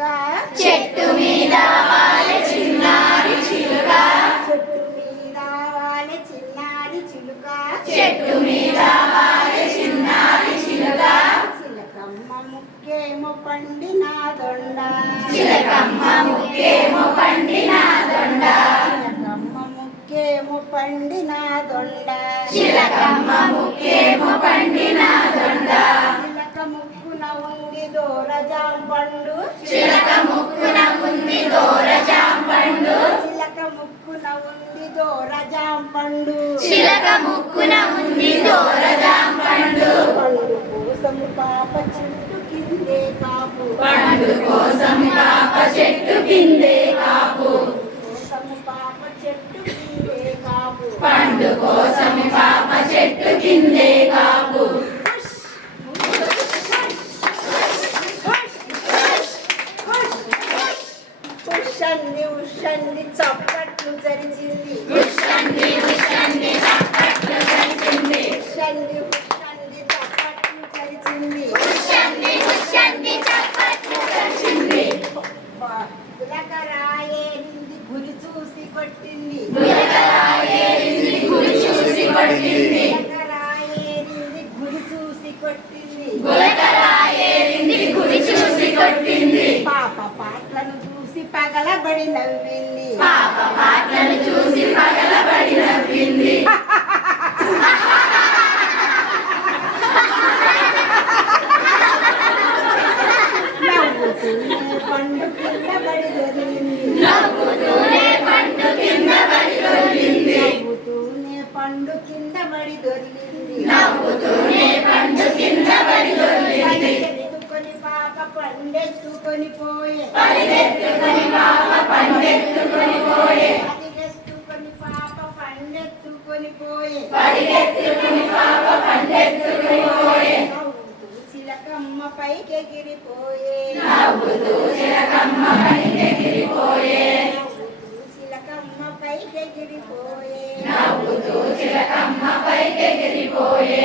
చిలుక చెట్టు మీద వాలె చిన్నారి చిలుక చెట్టు మీద వాలె చిన్నారి చిలుక చెట్టు మీద వాలె చిన్నారి చిలుక చిలకమ్మ ముక్కేమో పండిన దొండ చిలకమ్మ ముక్కేమో పండిన దొండ చిలకమ్మ ముక్కేమో పండిన దొండ చిలకమ్మ ముక్కేమో పండిన దొండ చిలక ముక్కున ఉంది దూర జాంపండు చిలక ముక్కున ఉంది దూర జాంపండు చిలక ముక్కున ఉంది దూర జాంపండు చిలక ముక్కున ఉంది దూర జాంపండు పండు కోసం పాప చెట్టు కిందే కాపు పండు కోసం పాప చెట్టు కిందే కాపు కోసం పాప చెట్టు కిందే కాపు పండు కోసం పాప చెట్టు కిందే కాపు ఉషంది ఉషంది చప్పట్లు జరిచింది ఉషంది ఉషంది చప్పట్లు జరిచింది ఉషంది ఉషంది చప్పట్లు జరిచింది ఉషంది ఉషంది చప్పట్లు జరిచింది గులకరాయేరింది గురి చూసి కొట్టింది గులకరాయేరింది గురి చూసి కొట్టింది గులకరాయేరింది గురి చూసి కొట్టింది గులకరాయేరింది గురి చూసి కొట్టింది పాప పాటలను చూసి పగలబడి నవ్వింది పాప పాటలను చూసి పగలబడి నవ్వింది నవ్వుతూనే పండు కింద పడి దొరికింది నవ్వుతూనే పండు కింద పడి దొర్లింది నవ్వుతూనే పండు కింద పడి దొరికింది నవ్వుతూనే పండు కింద పడి దొర్లింది పరిగెత్తుకొని పాప పండెత్తుకొని పోయే పరిగెత్తుకొని పాప పండెత్తుకొని పోయే పరిగెత్తుకొని పాప పండెత్తుకొని పోయే పరిగెత్తుకొని పాప పండెత్తుకొని పోయే నవ్వుతూ చిలకమ్మ పైకెగిరిపోయే నవ్వుతూ చిలకమ్మ పైకెగిరిపోయే నవ్వుతూ చిలకమ్మ పైకెగిరిపోయే నవ్వుతూ చిలకమ్మ పైకెగిరిపోయే